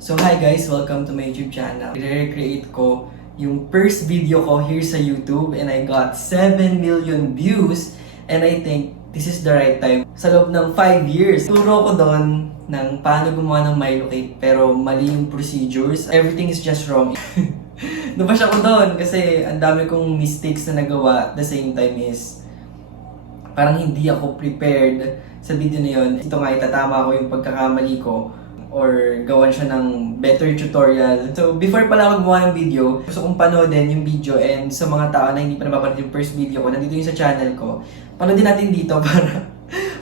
So hi guys, welcome to my YouTube channel. I-recreate ko yung first video ko here sa YouTube and I got 7 million views and I think this is the right time. Sa loob ng 5 years, turo ko doon ng paano gumawa ng Milo cake pero mali yung procedures. Everything is just wrong. Nabash ako doon kasi ang dami kong mistakes na nagawa at the same time is parang hindi ako prepared sa video na yun. Ito nga, itatama ko yung pagkakamali ko or gawan siya ng better tutorial. So, before pala ako gumawa ng video, gusto kong panoodin yung video and sa mga tao na hindi pa napapanood yung first video ko, nandito yung sa channel ko, panoodin natin dito para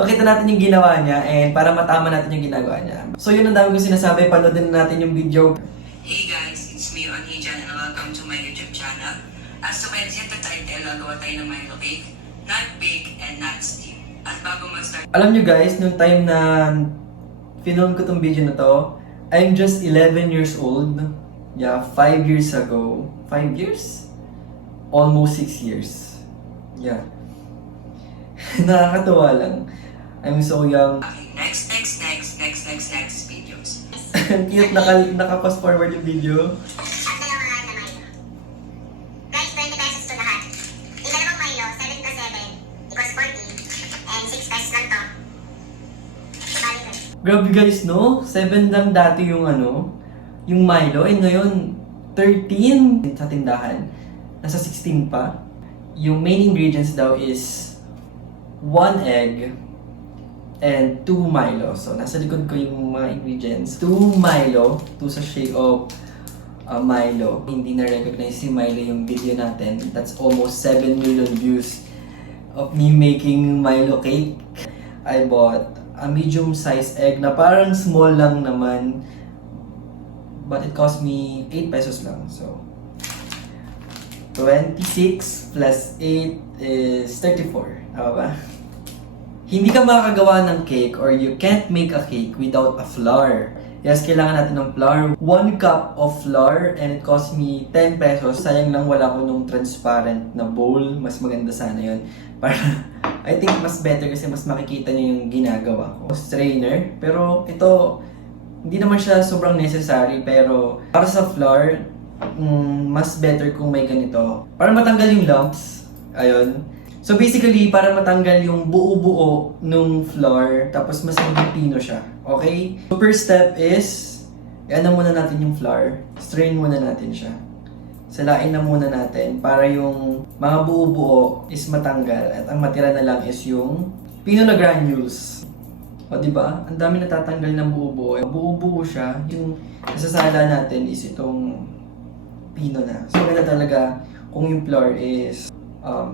makita natin yung ginawa niya and para matama natin yung ginagawa niya. So, yun ang dami kong sinasabi, panoodin natin yung video. Hey guys, it's me, Onijan, and welcome to my YouTube channel. As to my title, gagawa tayo ng Milo cake, not bake and not steam. At bago mag-start, Alam nyo guys, nung time na film ko tong video na to, I'm just 11 years old. Yeah, 5 years ago. 5 years? Almost 6 years. Yeah. Nakakatawa lang. I'm so young. okay, next videos. Ang cute, naka-fast forward yung video. At dalawang mahal na Milo. Guys, 20 pesos to lahat. Yung dalawang Milo, 7 plus 7 equals 40. And 6 pesos lang to. Bali na. Grabe guys, no? 7 lang dati yung yung Milo. And ngayon, 13 sa tindahan. Nasa 16 pa. Yung main ingredients daw is 1 egg and 2 Milo. So, nasa likod ko yung mga ingredients. 2 Milo, 2 sachet of Milo. Hindi na-recognize si Milo yung video natin. That's almost 7 million views of me making Milo cake. I bought a medium-sized egg na parang small lang naman. But it cost me 8 pesos lang. So, 26 plus 8 is 34. Tama ba? Hindi ka makakagawa ng cake or you can't make a cake without a flour. Yes, kailangan natin ng flour. 1 cup of flour and it cost me 10 pesos. Sayang lang wala ko nung transparent na bowl. Mas maganda sana yun. Para, I think mas better kasi mas makikita niyo yung ginagawa ko. Strainer. Pero ito, hindi naman siya sobrang necessary. Pero para sa flour, mas better kung may ganito. Para matanggal yung lumps. Ayun. So basically, para matanggal yung buo-buo nung flour, tapos mas maging pino siya. Okay? So first step is, i-ano muna natin yung flour. Strain muna natin siya. Salain na muna natin para yung mga buo-buo is matanggal. At ang matira na lang is yung pino na granules. O diba? Ang dami natatanggal ng buo-buo. Buo-buo siya. Yung nasasala natin is itong pino na. So ganda talaga kung yung flour is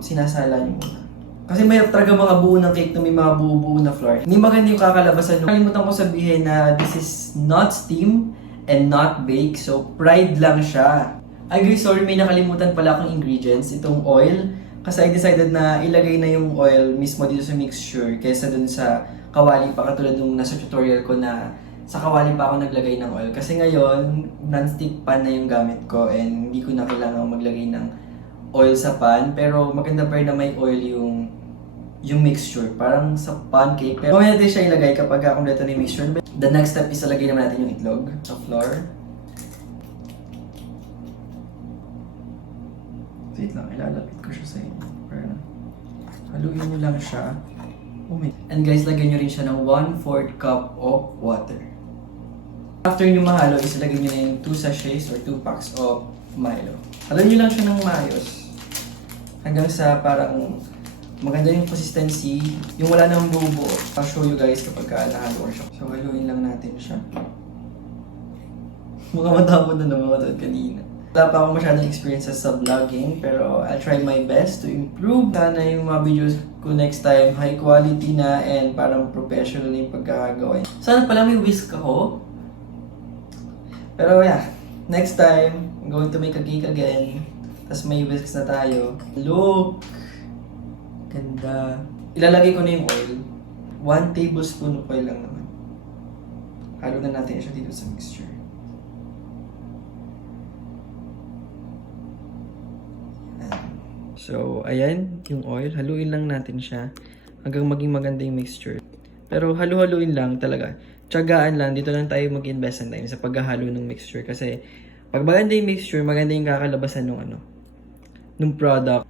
sinasala niyo muna. Kasi may talaga mga buo ng cake na may mga buo-buo na flour. Hindi maganda yung kakalabasan. Nakalimutan ko sabihin na this is not steam and not bake. So, fried lang siya. Ay guys, sorry, may nakalimutan pala akong ingredients. Itong oil. Kasi I decided na ilagay na yung oil mismo dito sa mixture kaysa dun sa kawali pa. Katulad nung nasa tutorial ko na sa kawali pa ako naglagay ng oil. Kasi ngayon, non-stick pan na yung gamit ko and hindi ko na kailangan maglagay ng oil sa pan, pero maganda pa rin na may oil yung mixture, parang sa pancake. Pero mamaya natin siya ilagay kapag kompleto na yung mixture. The next step is ilagay naman natin yung itlog sa flour. Wait lang, ilalapit ko siya sa inyo. Haluin mo lang siya. And guys, lagyan nyo rin siya ng 1/4 cup of water. After nyo mahalo, is lagyan nyo na yung 2 sachets or 2 packs of Milo. Haluin nyo lang siya ng maayos. Hanggang sa parang maganda yung consistency, yung wala nang buo-buo. I'll show you guys kapag nahalo siya. So, haluin lang natin siya. Mga matapon na naman matapon kanina. Wala pa ako masyadong experiences sa vlogging, pero I'll try my best to improve. Sana yung mga videos ko next time, high quality na and parang professional yung pagkakagawa. Sana pala may whisk ako. Pero yeah, next time, I'm going to make a cake again. Tapos may whisks na tayo. Look! Ganda. Ilalagay ko na yung oil. 1 tablespoon of oil lang naman. Halo na natin siya dito sa mixture. So, ayan yung oil. Haluin lang natin siya hanggang maging maganda yung mixture. Pero halu-haluin lang talaga. tiyagaan lang, dito lang tayo mag-invest ng time sa paghahalo ng mixture kasi pag maganda yung mixture, maganda yung kakalabasan ng product.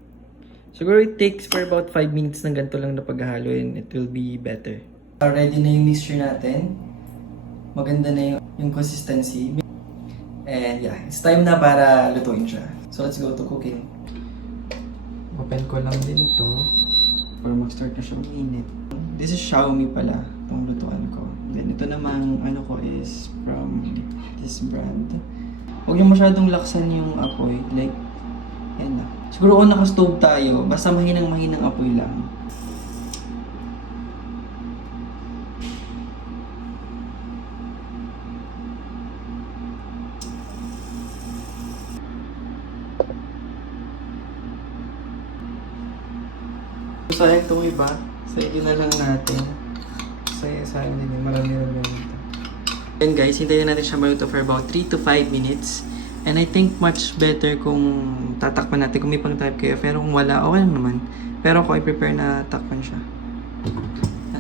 Siguro it takes for about 5 minutes ng ganito lang na paghahalo and it will be better. Ready na yung mixture natin. Maganda na yung consistency. And yeah, it's time na para lutuin siya. So let's go to cooking. Open ko lang din ito para mag-start na siya uminit. This is Xiaomi pala, itong lutuan ko. Then ito namang ano ko is from this brand. Huwag niyo masyadong laksan yung apoy. Like, yan na. Siguro kung naka-stove tayo, basta mahinang-mahinang apoy lang. Sayang itong iba. Sayang na lang natin. Sayang din yun. Marami ito. Then guys, hintayin natin siya maluto for about 3 to 5 minutes. And I think much better kung tatakpan natin. Kung may pang type kayo. Pero kung wala, okay lang naman. Pero ako i-prepare na takpan siya.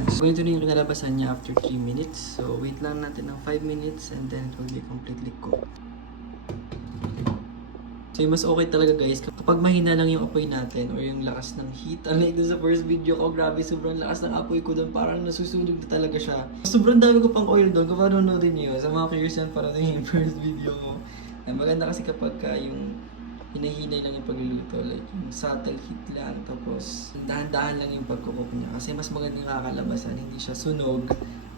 So, ganito na yung kinalabasan niya after 3 minutes. So, wait lang natin ng 5 minutes and then it will be completely cooked. So, yung mas okay talaga guys, kapag mahina lang yung apoy natin or yung lakas ng heat. Unlike dun sa first video ko, grabe, sobrang lakas ng apoy ko dun. Parang nasusunog na talaga siya. Sobrang dami ko pang oil dun. Kung panonoodin nyo, sa mga curious yan, parang yung first video ko. Ay, maganda kasi kapag yung hinahinay lang yung pagluluto. Like, yung subtle heat lang. Tapos, dahan-dahan lang yung pagkukok niya. Kasi mas magandang kakalabasan. Hindi siya sunog.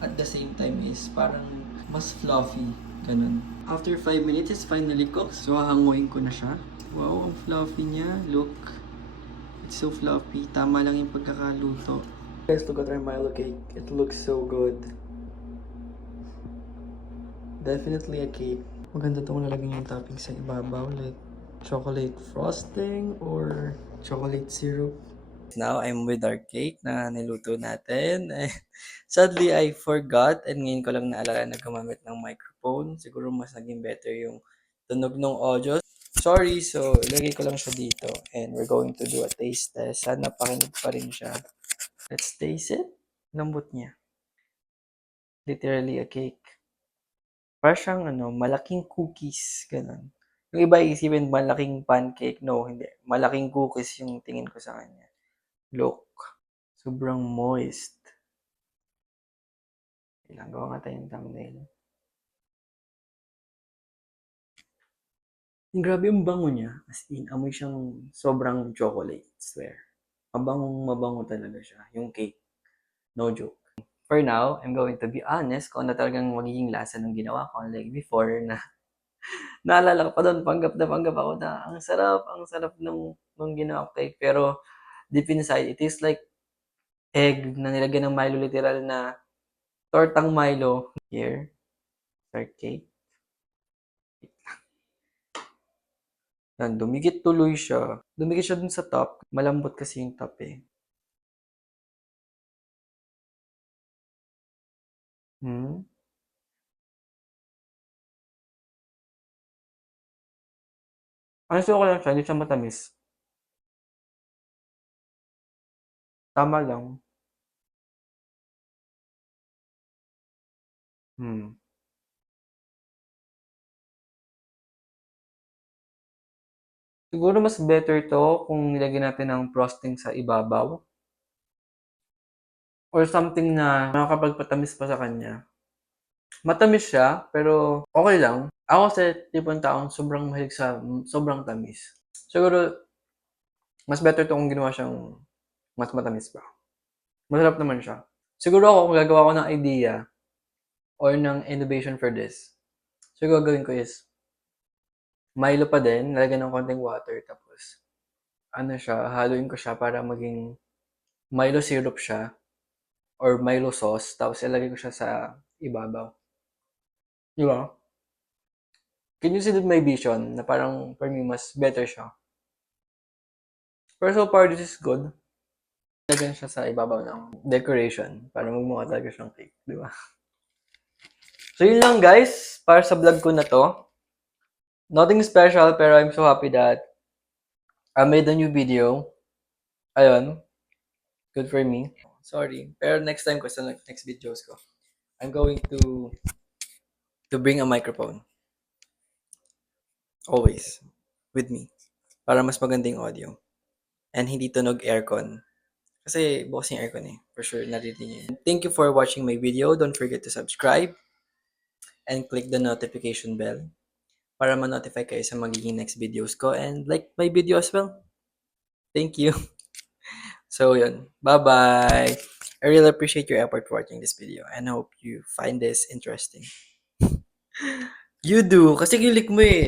At the same time is parang mas fluffy. Ganun. After 5 minutes, it's finally cooked. So, hahanguin ko na siya. Wow, ang fluffy niya. Look. It's so fluffy. Tama lang yung pagkakaluto. Guys, look at our Milo cake. It looks so good. Definitely a cake. Maganda itong lalagyan yung topping sa ibabaw. Like, chocolate frosting or chocolate syrup. Now, I'm with our cake na niluto natin. Sadly, I forgot and ngayon ko lang naalala na gumamit ng microphone. Siguro mas naging better yung tunog ng audio. Sorry, so ilagay ko lang siya dito and we're going to do a taste test. Sana pakinig pa rin siya. Let's taste it. Lambot niya. Literally a cake. Parang siyang malaking cookies. Ganun. Yung iba isipin malaking pancake. No, hindi. Malaking cookies yung tingin ko sa kanya. Look. Sobrang moist. Kailangan gawa nga tayo ng thumbnail. Grabe yung bango niya. As in, amoy siyang sobrang chocolate. Swear. Mabango talaga siya. Yung cake. No joke. For now, I'm going to be honest kung ano talagang magiging lasa ng ginawa ko. Like before na naalala ko pa doon, panggap ako na ang sarap nung ginawa ko cake. Pero deep inside, it is like egg na nilagyan ng Milo, literal na tortang Milo. Here, our cake. Yan, dumikit tuloy siya. Dumikit siya dun sa top. Malambot kasi yung top eh. Ano so ko lang siya, hindi siya matamis. Tama lang. Siguro mas better to kung nilagyan natin ng frosting sa ibabaw. Or something na makakapagpatamis pa sa kanya. Matamis siya, pero okay lang. Ako kasi tipong taong sobrang mahilig sa sobrang tamis. Siguro, mas better to kung ginawa siyang mas matamis pa. Masarap naman siya. Siguro ako kung gagawa ko ng idea or ng innovation for this, siguro gagawin ko is Milo pa din, lalagyan ng konting water, tapos haluin ko siya para maging Milo syrup siya or Milo sauce, tapos ilagay ko siya sa ibabaw. Di ba? Can you see that my vision na parang for me mas better siya? Pero so far, this is good. Lagyan siya sa ibabaw ng decoration para magmukha talaga siyang cake, di ba? So yun lang guys, para sa vlog ko na to. Nothing special, pero I'm so happy that I made a new video. Ayun. Good for me. Sorry. Pero next time ko, sa next videos ko, I'm going to bring a microphone. Always. With me. Para mas magandang audio. And hindi tunog aircon. Kasi bukas yung aircon eh. For sure, narinig niyo yun. Thank you for watching my video. Don't forget to subscribe and click the notification bell para ma-notify kayo sa magiging next videos ko. And like my video as well. Thank you. So yun. Bye-bye. I really appreciate your effort for watching this video and hope you find this interesting. You do, kasi kilik mo eh.